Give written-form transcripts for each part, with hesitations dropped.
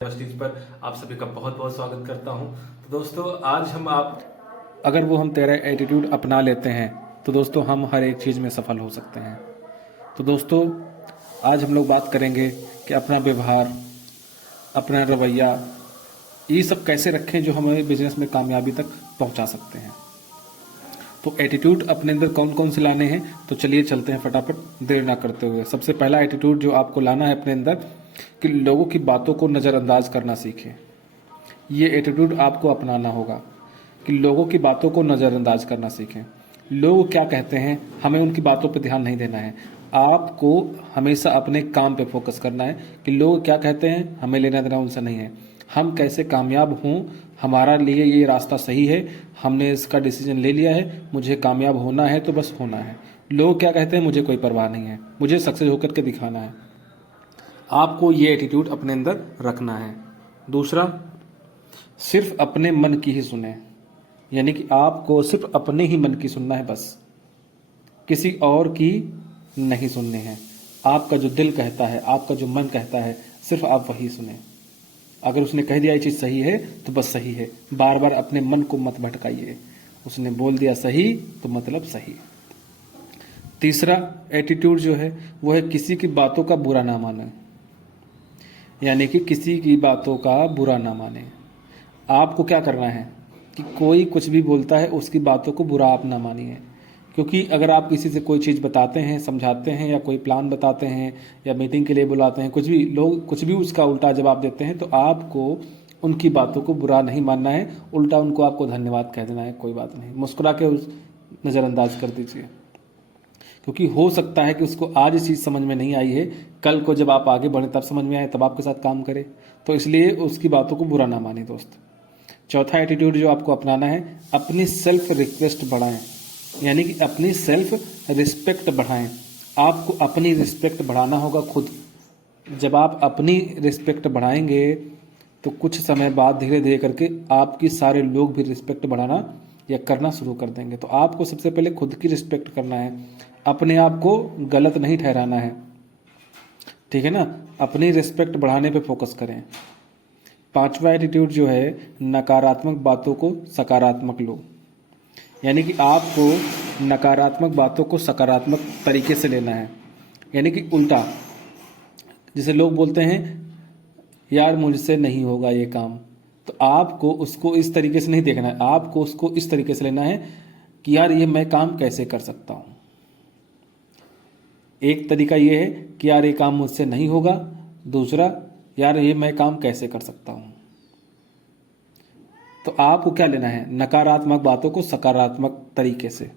Stage पर आप सभी का बहुत बहुत स्वागत करता हूं। तो दोस्तों आज हम अगर वो हम तेरा एटीट्यूड अपना लेते हैं तो दोस्तों हम हर एक चीज़ में सफल हो सकते हैं। तो दोस्तों आज हम लोग बात करेंगे कि अपना व्यवहार, अपना रवैया, ये सब कैसे रखें जो हमें बिजनेस में कामयाबी तक पहुंचा सकते हैं। तो एटीट्यूड अपने अंदर कौन कौन से लाने हैं, तो चलिए चलते हैं फटाफट, देर ना करते हुए। सबसे पहला एटीट्यूड जो आपको लाना है अपने अंदर कि लोगों की बातों को नज़रअंदाज करना सीखें। ये एटीट्यूड आपको अपनाना होगा कि लोगों की बातों को नज़रअंदाज करना सीखें। लोग क्या कहते हैं हमें उनकी बातों पर ध्यान नहीं देना है। आपको हमेशा अपने काम पे फोकस करना है कि लोग क्या कहते हैं हमें लेना देना उनसे नहीं है। हम कैसे कामयाब हों, हमारा लिए ये रास्ता सही है, हमने इसका डिसीजन ले लिया है, मुझे कामयाब होना है तो बस होना है। लोग क्या कहते हैं मुझे कोई परवाह नहीं है, मुझे सक्सेस होकर के दिखाना है। आपको ये एटीट्यूड अपने अंदर रखना है। दूसरा, सिर्फ अपने मन की ही सुने, यानी कि आपको सिर्फ अपने ही मन की सुनना है, बस किसी और की नहीं सुननी है। आपका जो दिल कहता है, आपका जो मन कहता है, सिर्फ आप वही सुने। अगर उसने कह दिया ये चीज़ सही है तो बस सही है, बार बार अपने मन को मत भटकाइए। उसने बोल दिया सही तो मतलब सही। तीसरा एटीट्यूड जो है वो है किसी की बातों का बुरा ना माने, यानी कि किसी की बातों का बुरा ना माने। आपको क्या करना है कि कोई कुछ भी बोलता है उसकी बातों को बुरा आप ना मानिए, क्योंकि अगर आप किसी से कोई चीज़ बताते हैं, समझाते हैं, या कोई प्लान बताते हैं, या मीटिंग के लिए बुलाते हैं, कुछ भी, लोग कुछ भी उसका उल्टा जवाब देते हैं, तो आपको उनकी बातों को बुरा नहीं मानना है, उल्टा उनको आपको धन्यवाद कह देना है। कोई बात नहीं, मुस्कुरा के उस नज़रअंदाज कर दीजिए, क्योंकि हो सकता है कि उसको आज ये चीज़ समझ में नहीं आई है, कल को जब आप आगे बढ़े तब समझ में आए, तब आपके साथ काम करे। तो इसलिए उसकी बातों को बुरा ना माने दोस्त। चौथा एटीट्यूड जो आपको अपनाना है, अपनी सेल्फ रिक्वेस्ट बढ़ाएं, यानी कि अपनी सेल्फ रिस्पेक्ट बढ़ाएं। आपको अपनी रिस्पेक्ट बढ़ाना होगा खुद। जब आप अपनी रिस्पेक्ट बढ़ाएंगे तो कुछ समय बाद धीरे धीरे करके आपकी सारे लोग भी रिस्पेक्ट बढ़ाना या करना शुरू कर देंगे। तो आपको सबसे पहले खुद की रिस्पेक्ट करना है, अपने आप को गलत नहीं ठहराना है, ठीक है ना। अपनी रिस्पेक्ट बढ़ाने पे फोकस करें। पांचवा एटीट्यूड जो है, नकारात्मक बातों को सकारात्मक लो, यानी कि आपको नकारात्मक बातों को सकारात्मक तरीके से लेना है, यानी कि उल्टा। जैसे लोग बोलते हैं यार मुझसे नहीं होगा ये काम, तो आपको उसको इस तरीके से नहीं देखना है, आपको उसको इस तरीके से लेना है कि यार ये मैं काम कैसे कर सकता हूँ। एक तरीका ये है कि यार ये काम मुझसे नहीं होगा, दूसरा यार ये मैं काम कैसे कर सकता हूँ। तो आपको क्या लेना है, नकारात्मक बातों को सकारात्मक तरीके से,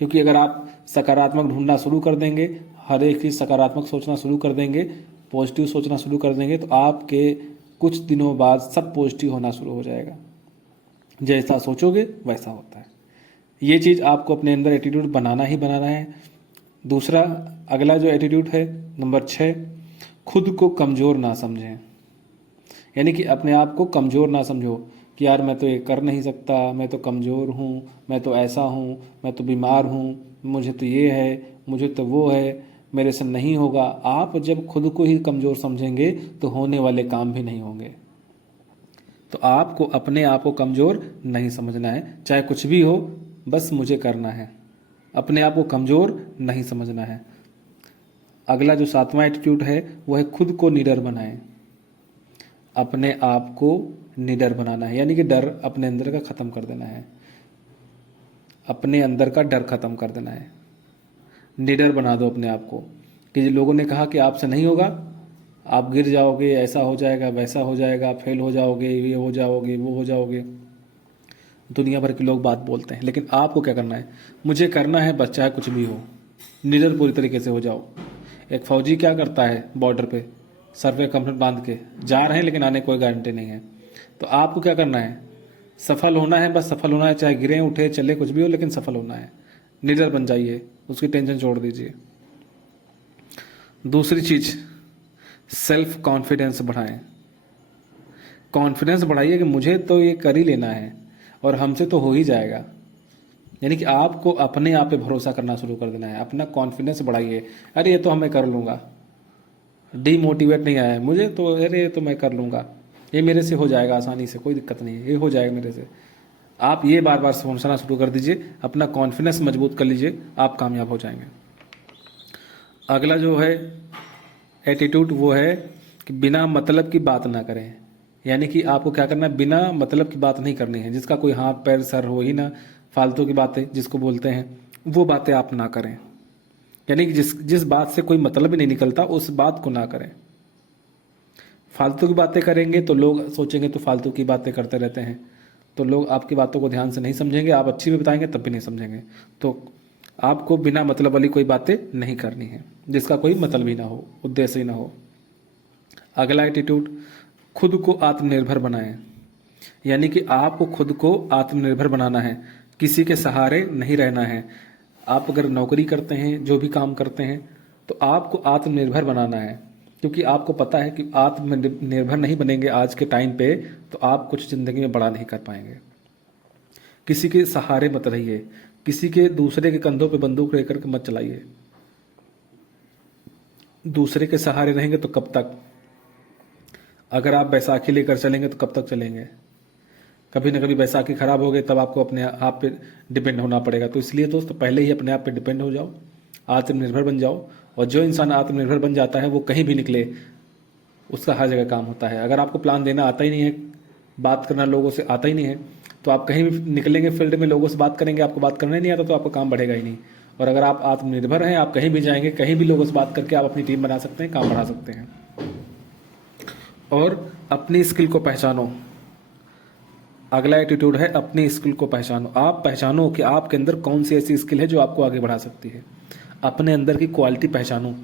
क्योंकि अगर आप सकारात्मक ढूंढना शुरू कर देंगे, हर एक चीज़ सकारात्मक सोचना शुरू कर देंगे, पॉजिटिव सोचना शुरू कर देंगे, तो आपके कुछ दिनों बाद सब पॉजिटिव होना शुरू हो जाएगा। जैसा सोचोगे वैसा होता है। ये चीज़ आपको अपने अंदर एटीट्यूड बनाना ही बनाना है। दूसरा, अगला जो एटीट्यूड है नंबर 6, खुद को कमज़ोर ना समझें, यानी कि अपने आप को कमज़ोर ना समझो कि यार मैं तो ये कर नहीं सकता, मैं तो कमज़ोर हूँ, मैं तो ऐसा हूँ, मैं तो बीमार हूँ, मुझे तो ये है, मुझे तो वो है, मेरे से नहीं होगा। आप जब खुद को ही कमज़ोर समझेंगे तो होने वाले काम भी नहीं होंगे। तो आपको अपने आप को कमज़ोर नहीं समझना है, चाहे कुछ भी हो, बस मुझे करना है। अपने आप को कमज़ोर नहीं समझना है। अगला जो 7वां एटीट्यूड है वो है खुद को निडर बनाएं। अपने आप को निडर बनाना है, यानी कि डर अपने अंदर का ख़त्म कर देना है, अपने अंदर का डर ख़त्म कर देना है। निडर बना दो अपने आप को कि लोगों ने कहा कि आपसे नहीं होगा, आप गिर जाओगे, ऐसा हो जाएगा, वैसा हो जाएगा, फेल हो जाओगे, ये हो जाओगे, वो हो जाओगे। दुनिया भर के लोग बात बोलते हैं, लेकिन आपको क्या करना है, मुझे करना है बस, चाहे कुछ भी हो। निडर पूरी तरीके से हो जाओ। एक फौजी क्या करता है बॉर्डर पे, सर पे कमर बांध के जा रहे हैं, लेकिन आने कोई गारंटी नहीं है। तो आपको क्या करना है, सफल होना है, बस सफल होना है, चाहे गिरे उठे चले कुछ भी हो, लेकिन सफल होना है। निडर बन जाइए, उसकी टेंशन छोड़ दीजिए। दूसरी चीज, सेल्फ कॉन्फिडेंस बढ़ाएं। कॉन्फिडेंस बढ़ाइए कि मुझे तो ये कर ही लेना है और हमसे तो हो ही जाएगा, यानी कि आपको अपने आप पे भरोसा करना शुरू कर देना है। अपना कॉन्फिडेंस बढ़ाइए, अरे ये तो मैं कर लूँगा। डीमोटिवेट नहीं आया है मुझे तो, अरे ये तो मैं कर लूँगा, ये मेरे से हो जाएगा आसानी से, कोई दिक्कत नहीं है, ये हो जाएगा मेरे से। आप ये बार बार सोचना शुरू कर दीजिए, अपना कॉन्फिडेंस मजबूत कर लीजिए, आप कामयाब हो जाएंगे। अगला जो है एटीट्यूड वो है कि बिना मतलब की बात ना करें। यानी कि आपको क्या करना है, बिना मतलब की बात नहीं करनी है। जिसका कोई हाथ पैर सर हो ही ना, फालतू की बातें जिसको बोलते हैं, वो बातें आप ना करें। यानी कि जिस बात से कोई मतलब ही नहीं निकलता उस बात को ना करें। फालतू की बातें करेंगे तो लोग सोचेंगे तो फालतू की बातें करते रहते हैं, तो लोग आपकी बातों को ध्यान से नहीं समझेंगे। आप अच्छी भी बताएंगे तब भी नहीं समझेंगे। तो आपको बिना मतलब वाली कोई बातें नहीं करनी है, जिसका कोई मतलब ही ना हो, उद्देश्य ही ना हो। अगला एटीट्यूड, खुद को आत्मनिर्भर बनाएं। यानी कि आपको खुद को आत्मनिर्भर बनाना है, किसी के सहारे नहीं रहना है। आप अगर नौकरी करते हैं, जो भी काम करते हैं, तो आपको आत्मनिर्भर बनाना है। क्योंकि आपको पता है कि आत्मनिर्भर नहीं बनेंगे आज के टाइम पे तो आप कुछ ज़िंदगी में बड़ा नहीं कर पाएंगे। किसी के सहारे मत रहिए, किसी के दूसरे के कंधों पे बंदूक लेकर के मत चलाइए। दूसरे के सहारे रहेंगे तो कब तक? अगर आप बैसाखी लेकर चलेंगे तो कब तक चलेंगे? कभी ना कभी बैसाखी खराब हो गई तब आपको अपने आप पे डिपेंड होना पड़ेगा। तो इसलिए दोस्त पहले ही अपने आप पे डिपेंड हो जाओ, आत्मनिर्भर बन जाओ। और जो इंसान आत्मनिर्भर बन जाता है वो कहीं भी निकले उसका हर जगह काम होता है। अगर आपको प्लान देना आता ही नहीं है, बात करना लोगों से आता ही नहीं है, तो आप कहीं भी निकलेंगे फील्ड में लोगों से बात करेंगे, आपको बात करना ही नहीं आता तो आपका काम बढ़ेगा ही नहीं। और अगर आप आत्मनिर्भर हैं, आप कहीं भी जाएंगे, कहीं भी लोगों से बात करके आप अपनी टीम बना सकते हैं, काम बढ़ा सकते हैं। और अपनी स्किल को पहचानो। अगला एटीट्यूड है अपनी स्किल को पहचानो। आप पहचानो कि आपके अंदर कौन सी ऐसी स्किल है जो आपको आगे बढ़ा सकती है। अपने अंदर की क्वालिटी पहचानो,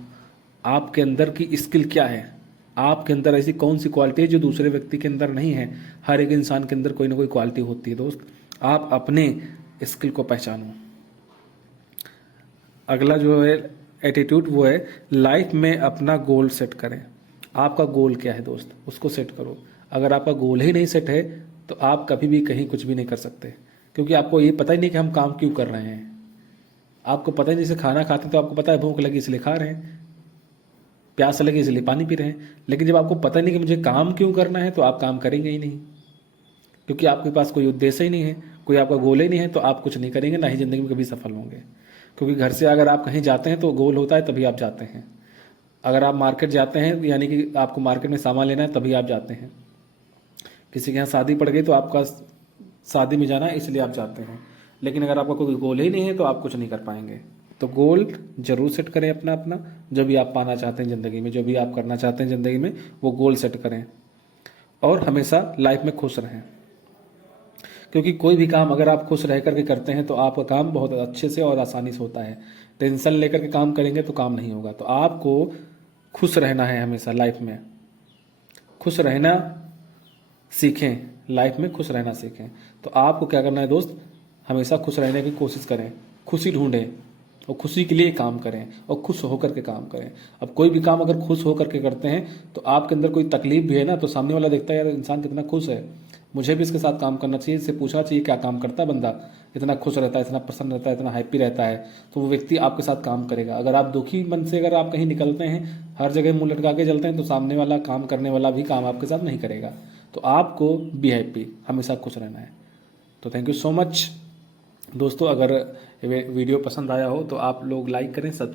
आपके अंदर की स्किल क्या है, आपके अंदर ऐसी कौन सी क्वालिटी है जो दूसरे व्यक्ति के अंदर नहीं है। हर एक इंसान के अंदर कोई ना कोई क्वालिटी होती है दोस्त, आप अपने स्किल को पहचानो। अगला जो है एटीट्यूड वो है लाइफ में अपना गोल सेट करें। आपका गोल क्या है दोस्त, उसको सेट करो। अगर आपका गोल ही नहीं सेट है तो आप कभी भी कहीं कुछ भी नहीं कर सकते, क्योंकि आपको ये पता ही नहीं कि हम काम क्यों कर रहे हैं। आपको पता ही नहीं, जैसे खाना खाते तो आपको पता है भूख लगी इसलिए खा रहे हैं, प्यास लगी इसलिए पानी पी रहे हैं। लेकिन जब आपको पता नहीं कि मुझे काम क्यों करना है तो आप काम करेंगे ही नहीं, क्योंकि आपके पास कोई उद्देश्य ही नहीं है, कोई आपका गोल ही नहीं है, तो आप कुछ नहीं करेंगे, ना ही ज़िंदगी में कभी सफल होंगे। क्योंकि घर से अगर आप कहीं जाते हैं तो गोल होता है तभी आप जाते हैं। अगर आप मार्केट जाते हैं यानी कि आपको मार्केट में सामान लेना है तभी आप जाते हैं। किसी के यहाँ शादी पड़ गई तो आपका शादी में जाना है इसलिए आप जाते हैं। लेकिन अगर आपका कोई गोल ही नहीं है तो आप कुछ नहीं कर पाएंगे। तो गोल जरूर सेट करें अपना अपना, जो भी आप पाना चाहते हैं ज़िंदगी में, जो भी आप करना चाहते हैं ज़िंदगी में, वो गोल सेट करें। और हमेशा लाइफ में खुश रहें, क्योंकि कोई भी काम अगर आप खुश रह करके करते हैं तो आपका काम बहुत अच्छे से और आसानी से होता है। टेंशन लेकर के काम करेंगे तो काम नहीं होगा। तो आपको खुश रहना है हमेशा लाइफ में, खुश रहना सीखें, लाइफ में खुश रहना सीखें। तो आपको क्या करना है दोस्त, हमेशा खुश रहने की कोशिश करें, खुशी ढूंढें और खुशी के लिए काम करें और खुश होकर के काम करें। अब कोई भी काम अगर खुश होकर के करते हैं तो आपके अंदर कोई तकलीफ भी है ना, तो सामने वाला देखता है यार इंसान कितना खुश है, मुझे भी इसके साथ काम करना चाहिए, इससे पूछना चाहिए क्या काम करता है बंदा, इतना खुश रहता है, इतना प्रसन्न रहता है, इतना हैप्पी रहता है। तो वो व्यक्ति आपके साथ काम करेगा। अगर आप दुखी मन से अगर आप कहीं निकलते हैं, हर जगह मुंह लटका के चलते हैं, तो सामने वाला काम करने वाला भी काम आपके साथ नहीं करेगा। तो आपको बी हैप्पी, हमेशा खुश रहना है। तो थैंक यू सो मच दोस्तों। अगर वीडियो पसंद आया हो तो आप लोग लाइक करें, सब्सक्राइब